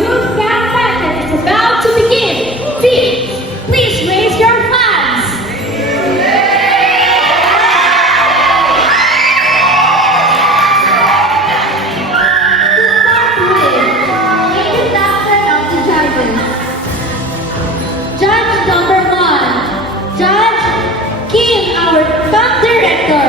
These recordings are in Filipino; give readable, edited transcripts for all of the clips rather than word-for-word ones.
Youth Countdown is about to begin. Teams, please raise your hands. Judge number one, Judge Kim, our top director.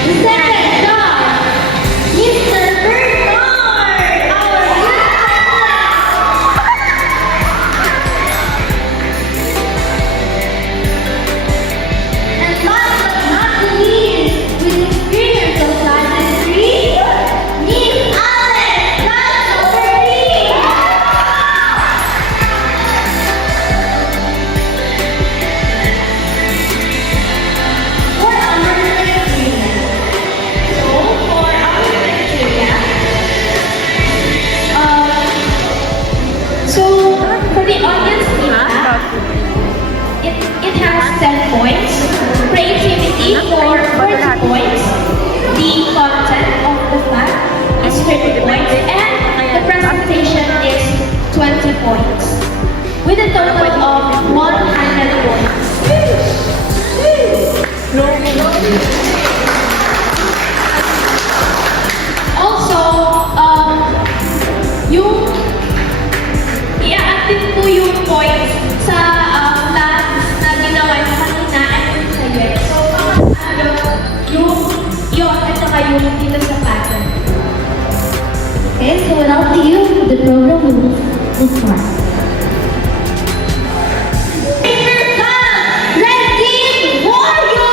The second judge, Mr. Bernard, our youth and last but not the least, with experience of class 3, Miss Alice, class number 3. For our criteria, so for the audience feedback, it has 10 points, creativity for 40 points, the content of the fact is 30 points, and the presentation is 20 points, with a total of 100 points. Also, yung i-active po yung points sa plans na ginawa nyo kanina and sa yes. So, yung yun at saka yung dito sa pattern. Okay, so without you, the program will start. Here comes Red Team Warrior!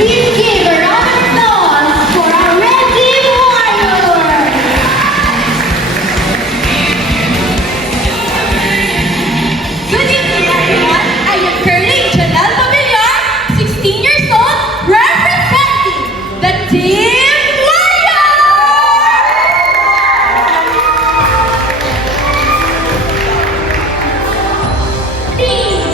Please give a round of applause for our Red Team Warrior! Good evening, everyone. I am Curly Janelle Pavilion, 16 years old, representing the Team Warrior! Team!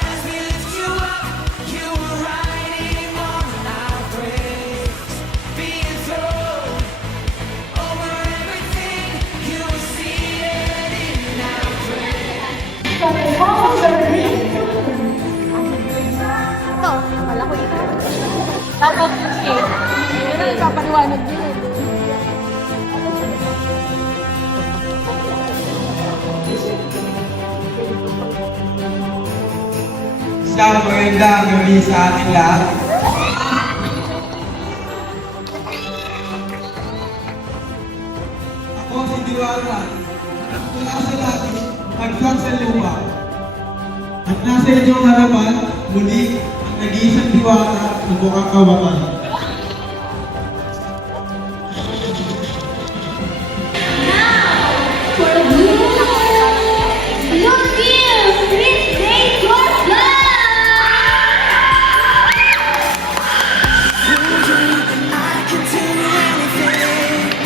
As we lift you up, you were riding on our grace, being thrown over everything. You were seated in our praise. Tapos, yun ang papaliwanag din. Isang magandang gabi sa ating lahat. Ako si Diwata, mula sa langit, nagsak sa lupa. At nasa inyong harapan, muli ang nag-iisang diwata sa bukang kawatan. For the blue, Blue Field, please raise your flag. I can do anything.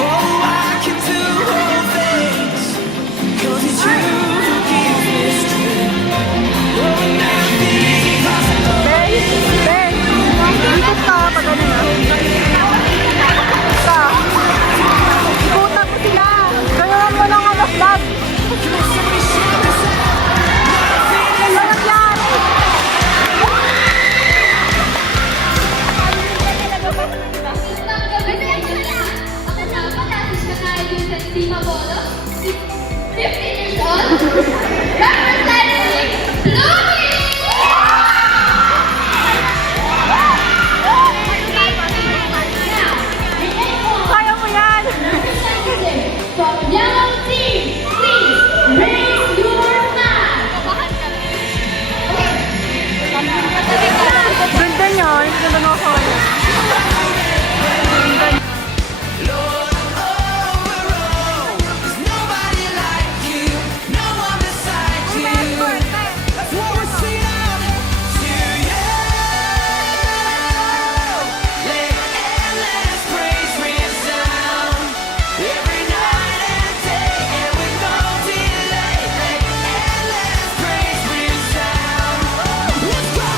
Oh, I can do all things. 'Cause it's you who gives me strength. Oh, nothing's impossible. Ikot ka pag ano na. Ka. Ikutan mo sila. Ganoon mo lang ano vlog. Walang yan. Kaya mo yan. From yellow team, please raise your flag. Ganda niya. Ganda na ako. Lord, overall, there's nobody like you, no one beside you. That's what we're singing out to you. Let endless praise resound every night and day, and with no delay. Let endless praise resound. Let's go.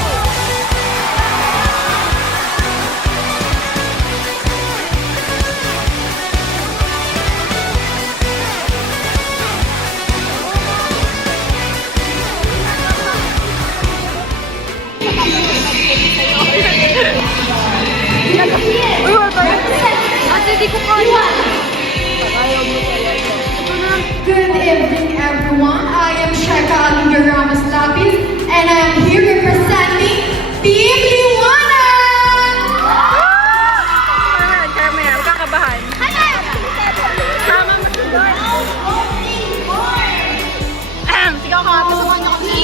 Uy, wala tayo. Ate, di ko kaya. Good evening, everyone. I am Sheka Aliga Ramos Lapis, and I am here representing Team Liwanag! Kaya mo yan. Kakabahan. Tama mo si Lord. Sigaw ka. Tusukan niyo kami.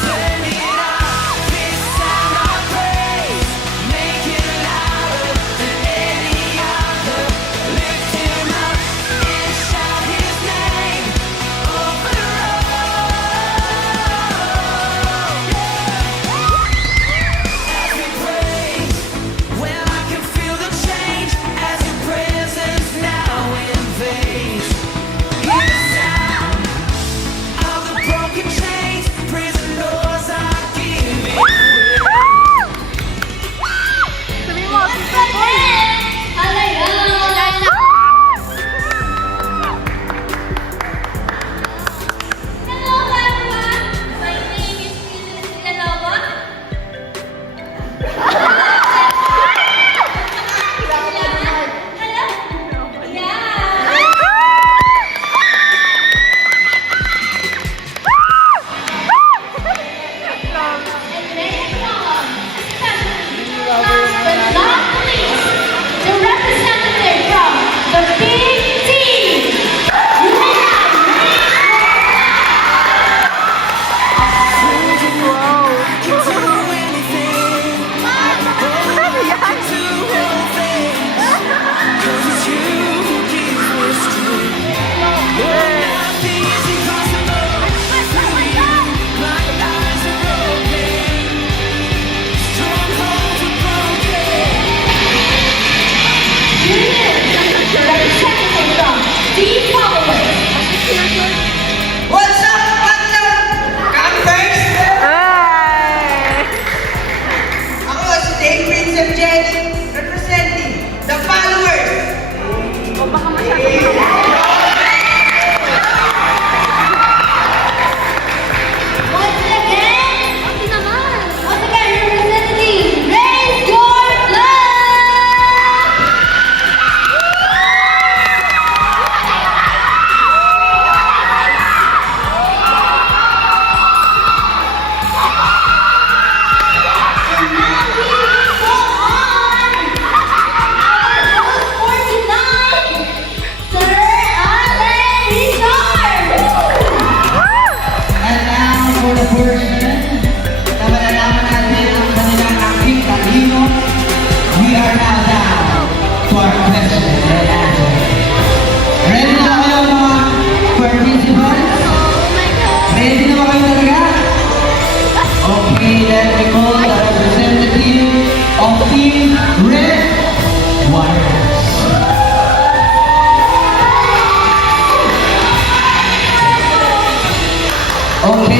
Turn it up, this sound of praise, make it louder than any other. Lift him up and shout his name over the road.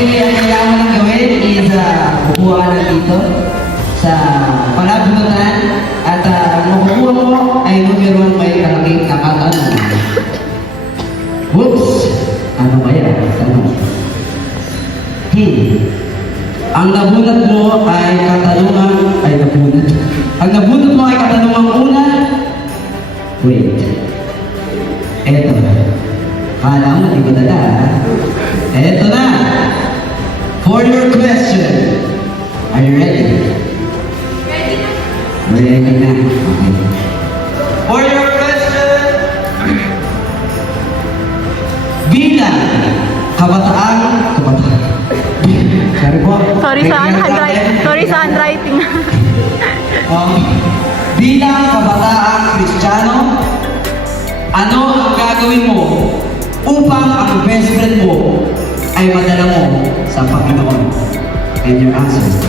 Okay, ang kailangan lang gawin is kukuha ka lang dito sa palabunutan at ang makukuha mo ay numero may kalagay na katanungan. Whoops! Ano ba yan? Tanong. Ang nabunot mo ay katanungan ay nabunot. Ang nabunot mo ay katanungan una. Wait. Eto. Kala mo, di ko dala. Eto na. For your question. Are you ready? Ready na? Ready na. Okay. For your question. Bilang kabataan. Sorry po. Sorry sa handwriting. Bilang kabataang Kristiyano, ano ang gagawin mo upang ang best friend mo ay madala mo sa Panginoon? And your answer is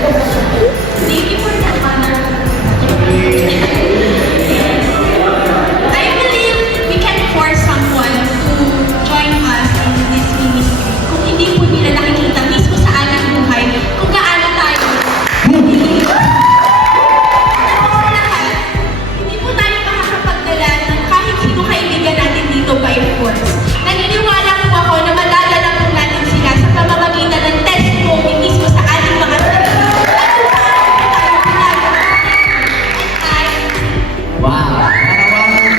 Thank you for that honor. I believe we can force someone to join us in this ministry kung hindi po nila nakikita mismo sa ating buhay kung gaano tayo. Hindi po tayo makakapagdala ng kahit sino kaibigan natin dito by force. Naniniwala po ako na madadala po natin sila sa pamamagitan ng testimony mismo sa ating mga sarili. wow! Narawanan ko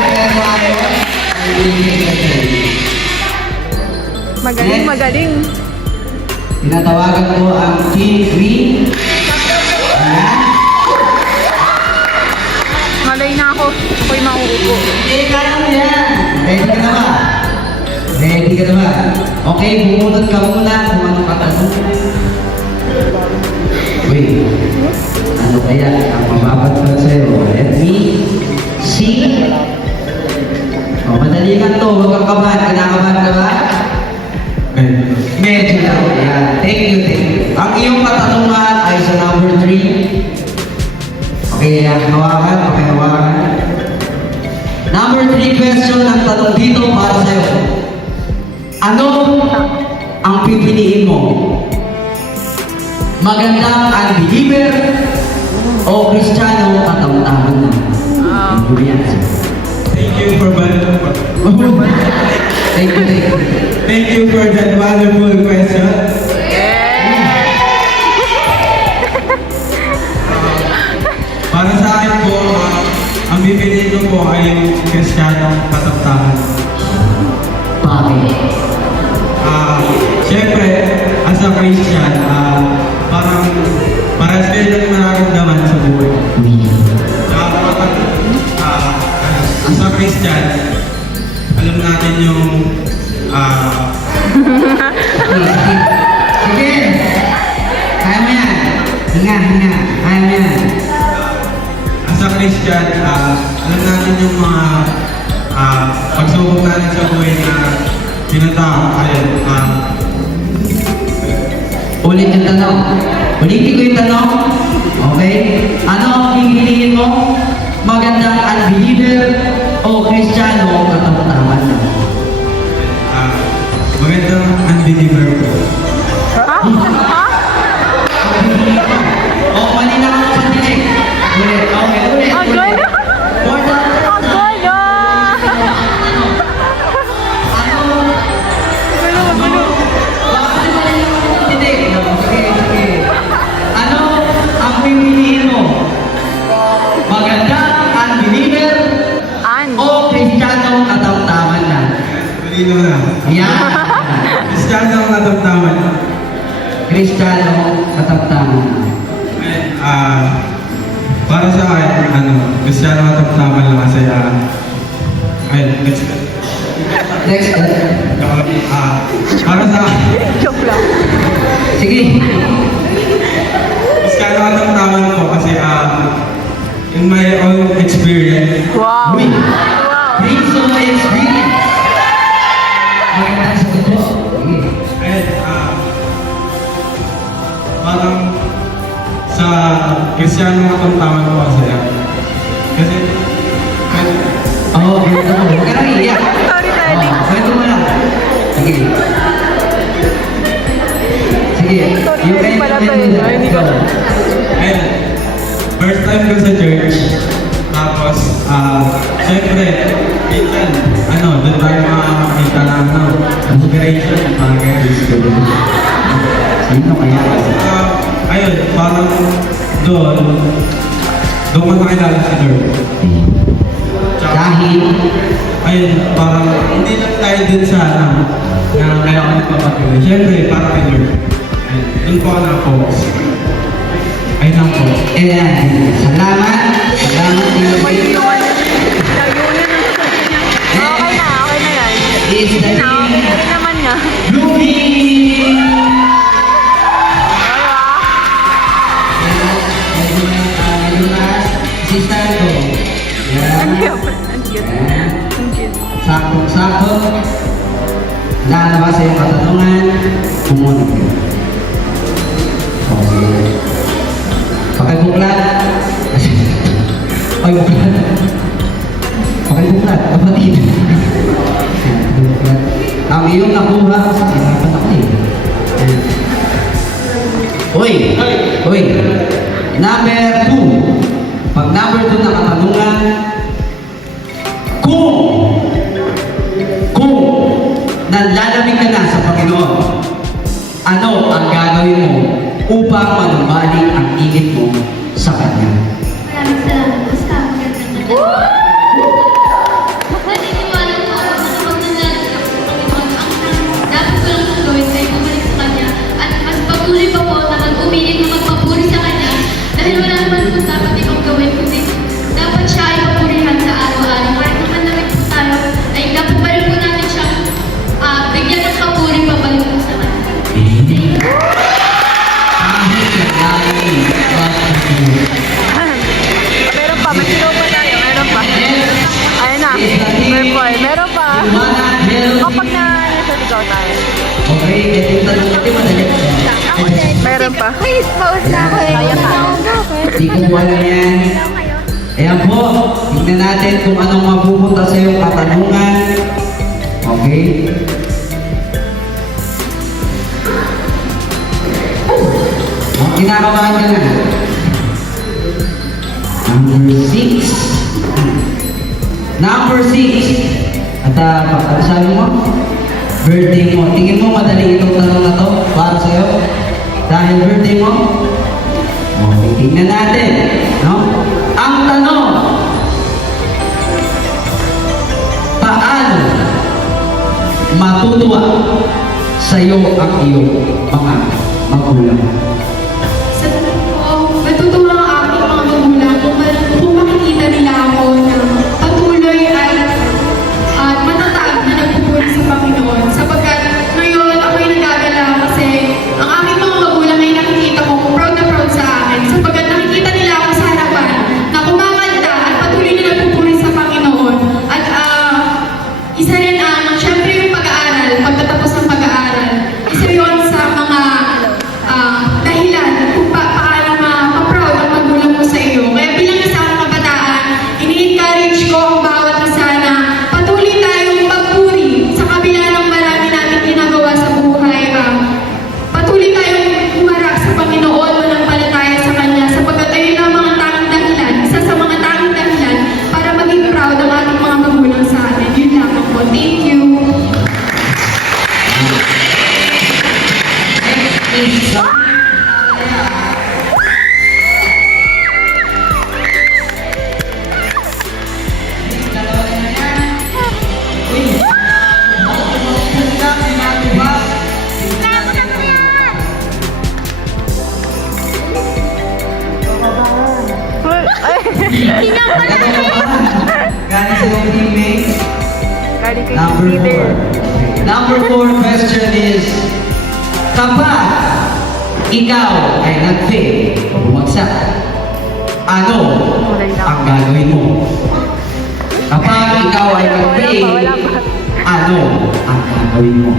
mula sa ating pero ay Magaling, magaling. tinatawagan ko ang Team Green. Ayan. Malay na ako. Ako'y mauupo. Kaya mo yan. Ready ka na ba? Ready ka na ba? Okay, bumunod ka muna kung ano katanong. Wait. Ano kaya ang mababat ko sa'yo? Let me see. O, madali ka to. Huwag kang kabahan. Kinakabahan ka ba? Medyo lang. Ayan. Thank you, thank you. Ang iyong katanungan ay sa number 3. Okay, hawakan. Okay, hawakan. Number 3 question ang tanong dito para sa'yo. Ano ang pipiliin mo? Magandang unbeliever o Kristiyano katamtaman na? Ang Julian. Thank you for Thank you, thank you. Thank you for that wonderful question. Para sa akin po, ang bibili ko po ay yung Kristiyanong katamtaman. Bakit? Siyempre, as a Christian, parang parang kayo lang nararamdaman sa buhay. Parang, as a Christian, alam natin yung Sige! Kaya mo yan. Hinga. Kaya mo yan. as a Christian, alam natin yung mga pagsubok natin sa buhay na tinatawag. Ulit yung tanong. Ulitin ko yung tanong. Okay? Ano ang pipiliin mo? Magandang unbeliever o Kristiyano katamtaman na? Magandang unbeliever po. Ha? O, mali na ako sa dinig. Ulit. Okay, ulit. Ang ganda! For the Ang ganda! Ano ang pipiliin mo? Magandang unbeliever o Kristiyano katamtaman na? Malino na. Yan. Kristiyano ang katamtaman. Kristiyano katamtaman na. Para sa akin, Kristiyano ang katamtaman lang kasi, Next. para sa akin, Joke lang. Sige. Kristiyano ang katamtaman ko kasi, in my own experience, Wow! Uy. Wow! Based on my experience. Magandang sagot po. Sige. parang sa Kristiyano ang katamtaman ko kasi, kasi Oo, kwento mo. Huwag ka nang iiyak. Storytelling. Oo, kwento mo lang. Sige. Sige. You can Pala to do eh. that. Hindi ko Go. Ayun, first time ko sa church. Tapos, syempre, minsan, doon tayo makakakita ng inspiration, mga ganyan. Sino kaya? Ayun, parang doon ko nakilala si Lord. Tsaka, Dahil, ayun, parang hindi lang tayo dun sa na kailangan nagpapatuloy. Syempre, parang kay Lord. Ayun, doon po ako na-focus. Ayun lang po. ayan. Salamat. Salamat. Okay na yan. Is the Yun na, okay naman nga. Blooming! Assistant ko. Yan. Yan. Sakto-sakto. Lalabas sa iyong katanungan. Kumunod ka. Okay. Pakibuklat. Pakibuklat. Pakibuklat. Kapatid. Pakibuklat. Ang iyong nakuha, sinapan ako eh. Uy! Uy! Number 2. Pag number 2 na katanungan, kung nanlalamig ka na sa Panginoon, ano ang gagawin mo upang manumbalik ang ingit mo sa Kanya? Maraming salamat. Basta magandang naniniwala ko ako na kapag nanlalagay ako sa Panginoon, ang dapat ko lang kong gawin ay bumalik sa Kanya at mas patuloy pa po na mag-umilit na magpapuri sa Kanya dahil wala naman po dapat ibang gawin kundi dapat siya ay papurihan sa araw-araw. Kahit naman lamig po tayo, ay dapat pa rin po natin siyang bigyan ng papuri pabalik po sa Kanya. Kahit na lagi Meron pa, may sino pa tayo. Meron pa. Ayun na. Meron pa. Kapag nasa tayo. Okay, ito yung tanong natin madali. Meron pa. Please, pause na ako eh. Hindi ko alam yan. Ayan po, tignan natin kung anong mapupunta sa iyong katanungan. Okay? Oh, kinakabahan ka na. Number 6. Number 6. At ano sabi mo? Birthday mo. Tingin mo madali itong tanong na to para sa'yo? Dahil birthday mo? Okay, tingnan natin. No? Ang tanong, paano matutuwa sa iyo ang iyong mga magulang? Sa tingin ko, matutuwa ang aking mga magulang kung makikita nila ako na patuloy at matatag na nagpupuri sa Panginoon. Sapagkat ngayon ako'y nagagala kasi ang aking mga magulang ay nakikita ko kung proud na proud sa akin. Sapagkat nakikita nila ako sa harapan na kumakanta at patuloy na nagpupuri sa Panginoon. At isa rin ang, syempre yung pag-aaral, pagtatapos ng pag-aaral. Isa yun sa mga dahilan kung paano ma-proud ang magulang mo sa iyo. Kaya bilang isang kabataan, ini-encourage ko ang bawat isa na patuloy tayong magpuri sa kabila ng marami nating ginagawa sa buhay. Patuloy tayong umarap sa Panginoon, manampalataya sa Kanya, sapagkat ayun ang mga tanging dahilan, isa sa mga tanging dahilan para maging proud ang ating mga magulang sa atin. Yun lamang po. Thank you. Galing sa iyong teammates. Galing kay Number leader. 4. Number 4 question is, kapag ikaw ay nag-fail o bumagsak, ano ang gagawin mo? Kapag ikaw ay nag-fail, ano ang gagawin mo?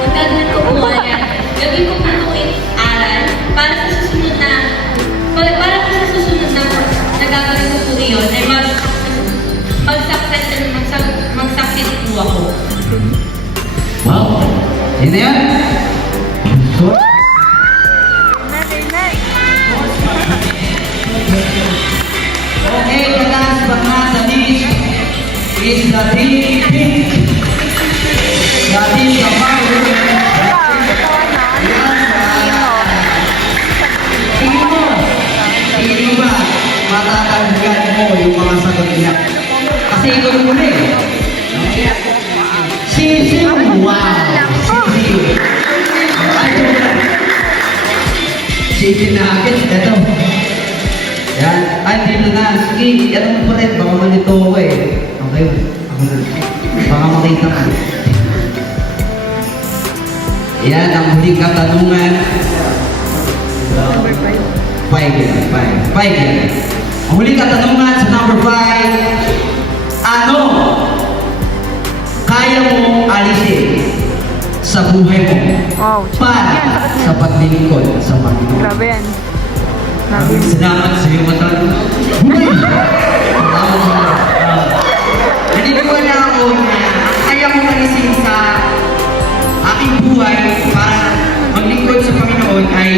Ang gagawin ko po yan, gawin ko po itong aral para Wow! Yun na yan? So, okay, the last but not the least is the team pink. The team Kaparo. Tingin mo ba, matatanggan mo yung mga sagot nila? Kasi ikaw yung muli. Sisi, wow! Sisi na agad, eto. Yan, ay, dito na. Sige, yan mo pa rin, baka malito ako eh. Okay, ako na. Baka makita ka. Yan, ang huling katanungan. Number 5. 5 yan, 5 yan. Ang huling katanungan sa number 5, ano kaya mo alisin sa buhay mo Wow. para sa paglilingkod sa Panginoon? Grabe yan. Maraming salamat sa iyo, Matan. Naniniwala ako na kaya mo alisin sa aking buhay para maglingkod sa Panginoon ay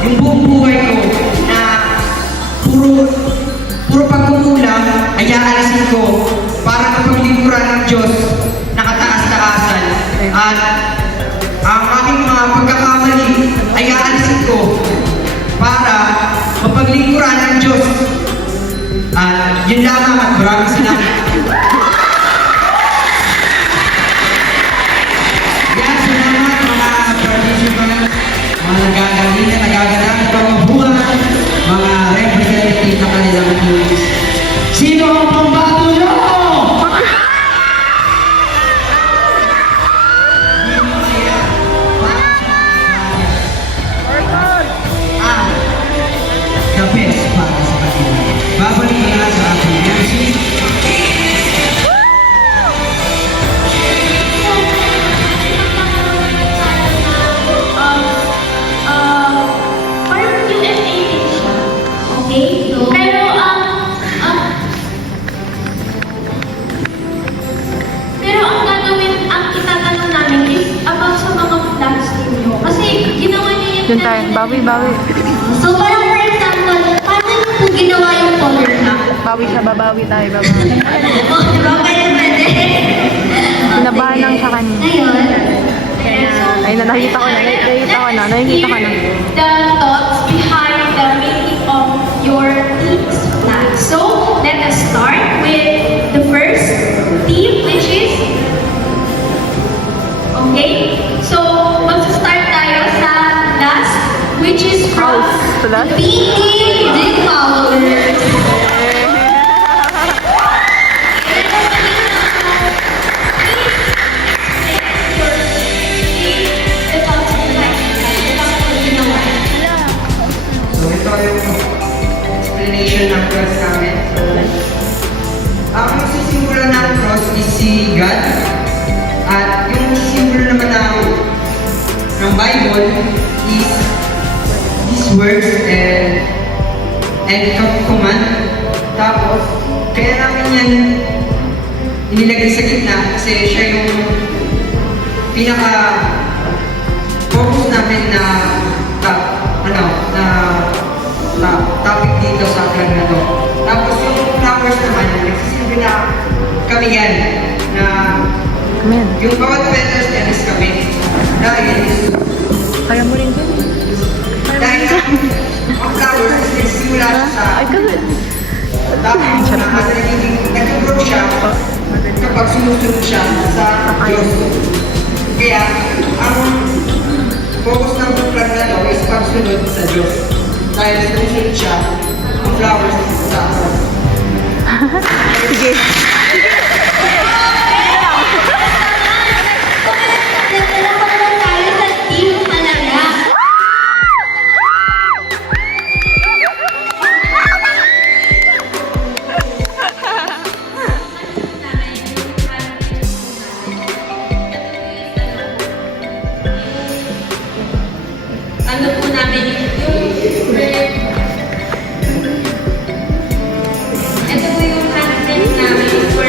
yung buong buhay ko na puro pagkukulang ay aalisin ko para kapaglingkuran ng Diyos na kataas-taasan at ang aking mga pagkakamali ay aalisin ko para mapaglingkuran ng Diyos at yun lamang at maraming salamat. Yan, salamat mga participants, mga nagagaling na nagagalang at mga buwan, mga representative na kanilang teams. Sino ang pambato nyo? Ah, the best para sa kanila. Babalik na lang sa ating MC. Parang Q&A din siya. Okay? Pero, ang gagawin, ang itatanong namin is about sa mga vlogs ninyo. Kasi, ginawa niyo yung Doon tayo. Bawi. So, parang for example, paano niyo po ginawa yung color map? Bawi siya, babawi tayo, babawi. Oh, di ba? Pwede. Pinabahan lang sa kanya. Ngayon, Ay, nakikita ko na. Nakikita ko na. the thoughts behind the making of your team's plan. So, let us start with the first team, which is, okay? So, mag-start tayo sa last, which is from Sa last? Team Big Followers. So ito yung explanation ng cross namin. So, ang simbolo ng cross is si God. At yung simbolo naman ng Bible is these words and command. Tapos, kaya namin yan inilagay sa gitna kasi siya yung pinaka-focus namin na topic dito sa vlog na to. Tapos yung flowers naman, nagsisilbi na kami yan na Amen. yung bawat petals yan is kami. Dahil Kaya mo rin dyan. ang flowers is nagsimula siya sa Ay, kasi. tapos nag-grow siya kapag sumusunod siya sa Diyos. Kaya ang focus ng vlog na to is pagsunod sa Diyos. Dahil sumusunod siya, ang flowers sa akin. Sige. Nagtalaman na tayo sa team talaga. Ano po namin yung ito po yung content namin for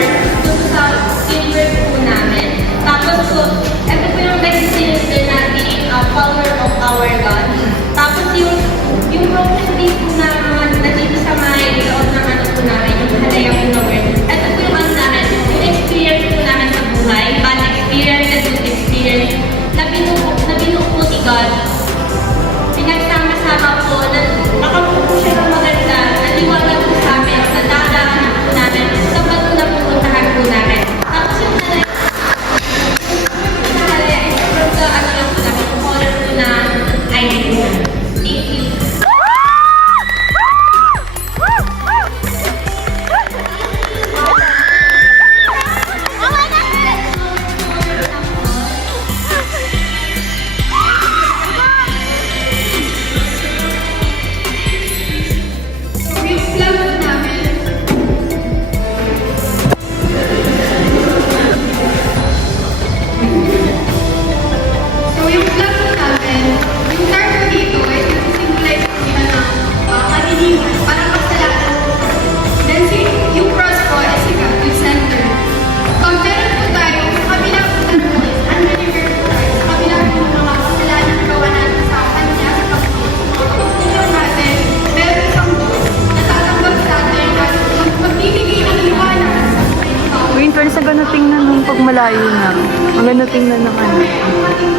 maganda tingnan nung pag malayo na. Maganda tingnan ng ano.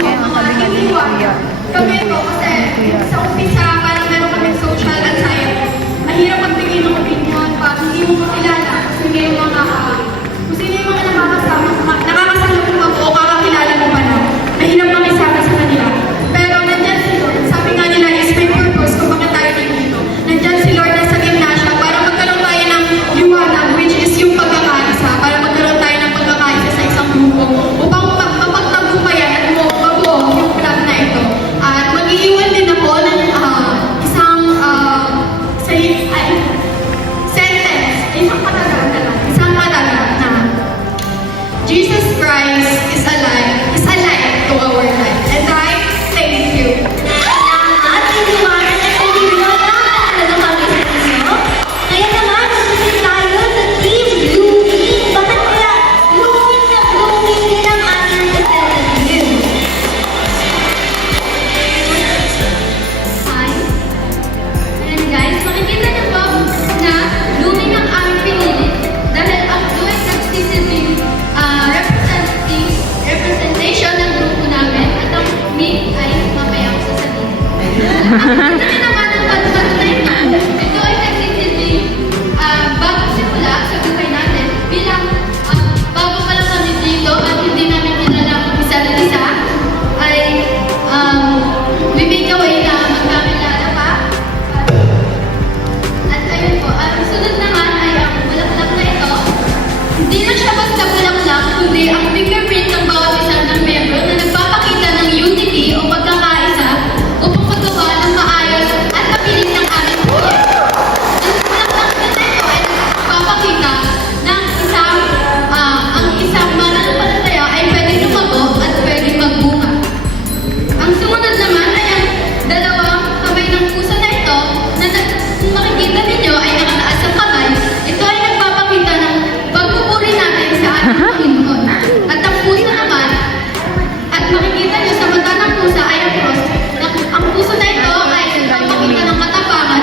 Kaya sabi nga din niya. Kami ito kasi sa umpisa parang meron kami social anxiety. Mahirap magbigay ng opinion pag hindi mo makilala kung sino yung mga kung sino yung mga nakakasalubong mo o kakakilala mo pa lang. Mahirap makisama sa kanila. Pero nandyan si Lord. Sabi nga nila is may purpose kung bakit tayo dito. Nandyan si Lord na sa gitna siya para magkaroon tayo ng liwanag, which is yung pagkakaisa. Para magkaroon tayo ng pagkakaisa sa isang grupo upang mapagtagumpayan at mabuo yung club na ito. At mag-iiwan din ako ng isang sentence, isang patagal na Jesus Christ is alive to our life. And I thank you. Salamat, iniwanan at naniwala talaga kami sa inyo. Kaya naman, susunod tayo sa Team Blooming. Bakit kaya blooming din ang ating representative? Hi. Ayan guys, makikita niyo po na blooming ang aming pinili dahil ang blue ay nagsisilbing representation ng grupo namin at ang pink ay mamaya ko sasabihin. Kasi naman ang patuloy na ito ay nagsisilbing bagong simula sa buhay natin bilang bago pa lang kami dito at hindi namin kilala ang isa't isa ay we make a way na magkakilala pa. At ayun po, ang sunod naman ay ang bulaklak na ito. Hindi lang siya basta bulaklak, kundi ang fingerprint ng bawat isa ng membro na nagpapakita ng unity o pagkakaisa upang magawa ng maayos at mabilis ng aming buhay. Ang bulaklak na ito ay nagpapakita ng ang isang mananampalataya ay pwedeng lumago at pwedeng magbunga. Ang sumunod naman ay ang dalawang kamay ng puso na ito na kung makikita ninyo ay nakataas sa kamay. Ito ay nagpapakita ng pagpupuri natin sa ating Panginoon. At ang puso naman, at makikita nyo sa mata ng pusa ay ang cross. Ang puso na ito ay nagpapakita ng katapangan.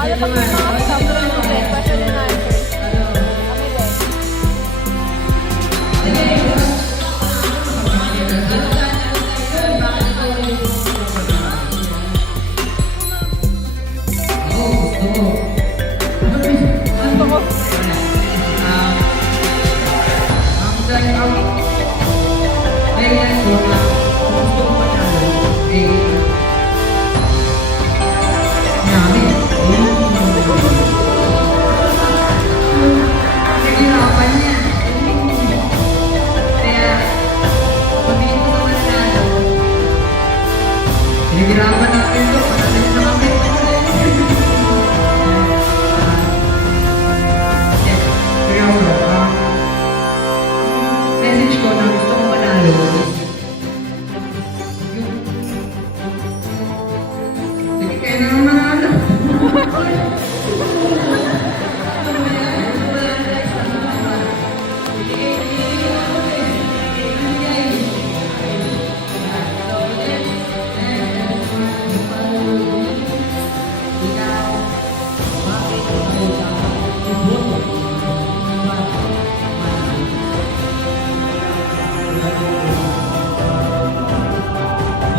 Kaya pag may mga kasama rin yung question and answers. Kami din. Gusto ko. Pinaghirapan namin ito, marami na kami. Seryoso, message ko na gusto kong manalo is sige, kaya naman manalo.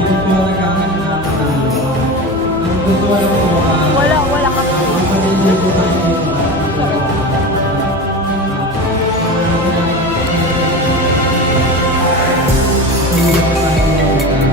Hindi po nagkakan na panalo. Ang gusto ko lang po, Wala ka. ang panalo po tayo dito. Hindi po tayo dito.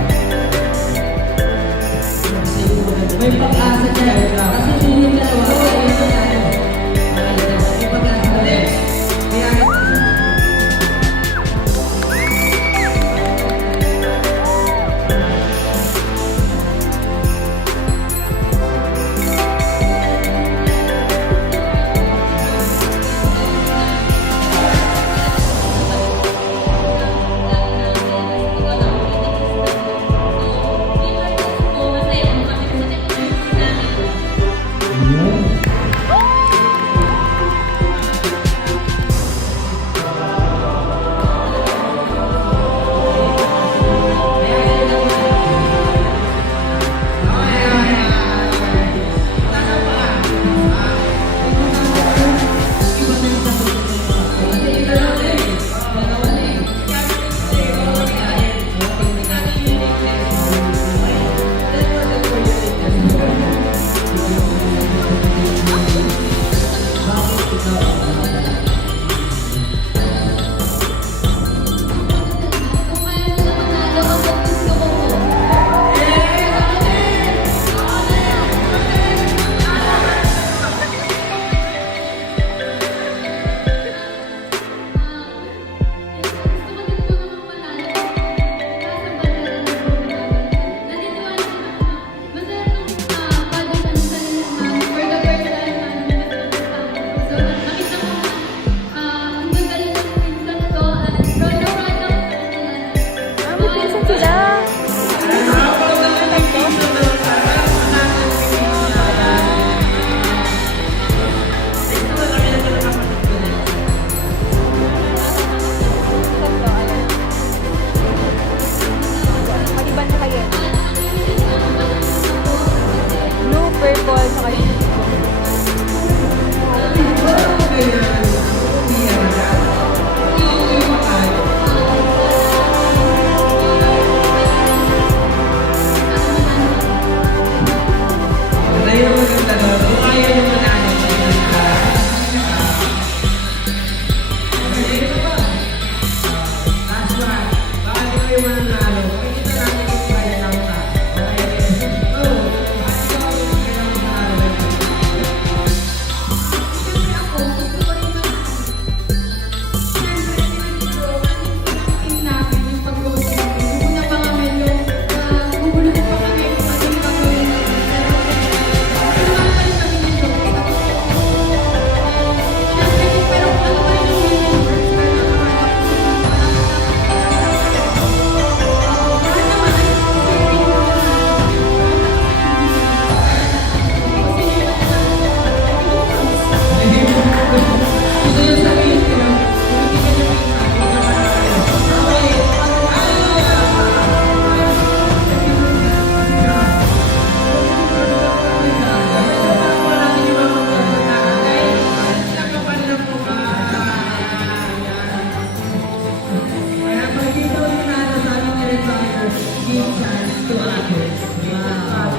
others. Wow.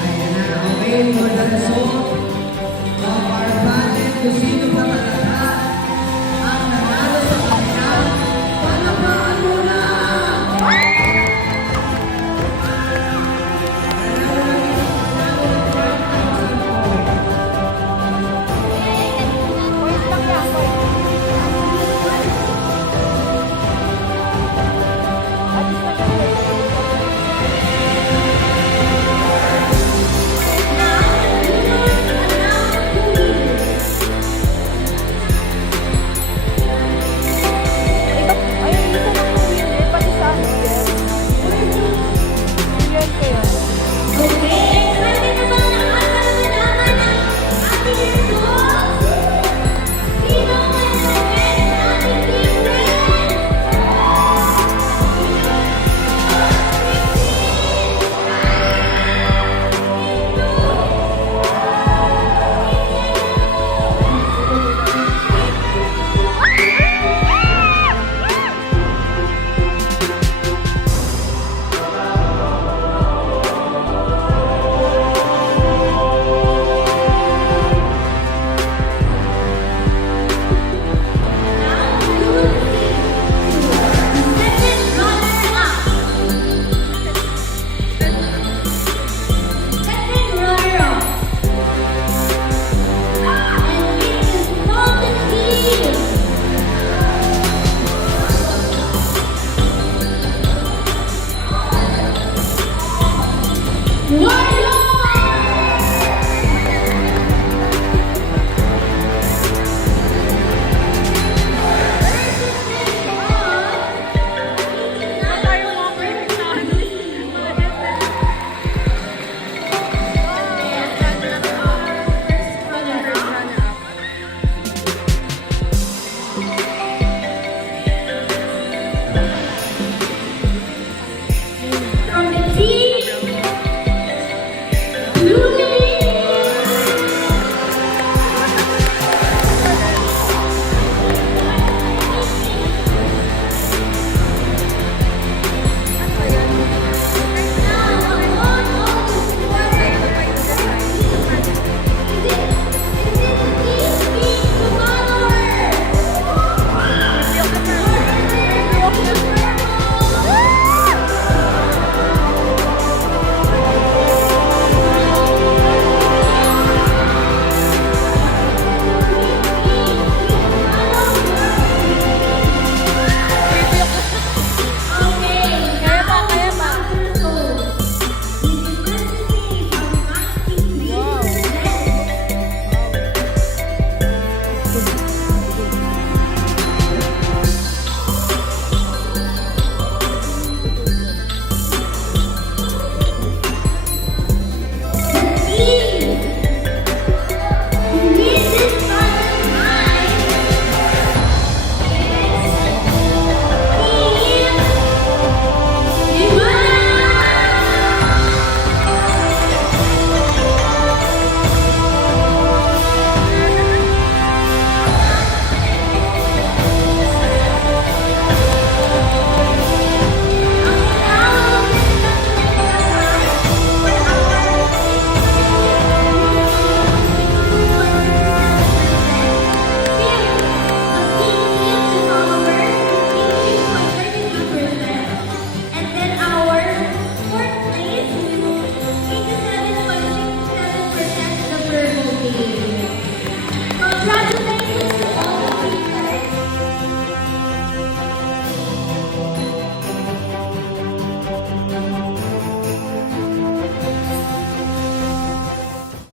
Ayan na, okay, for the result of our pageant to see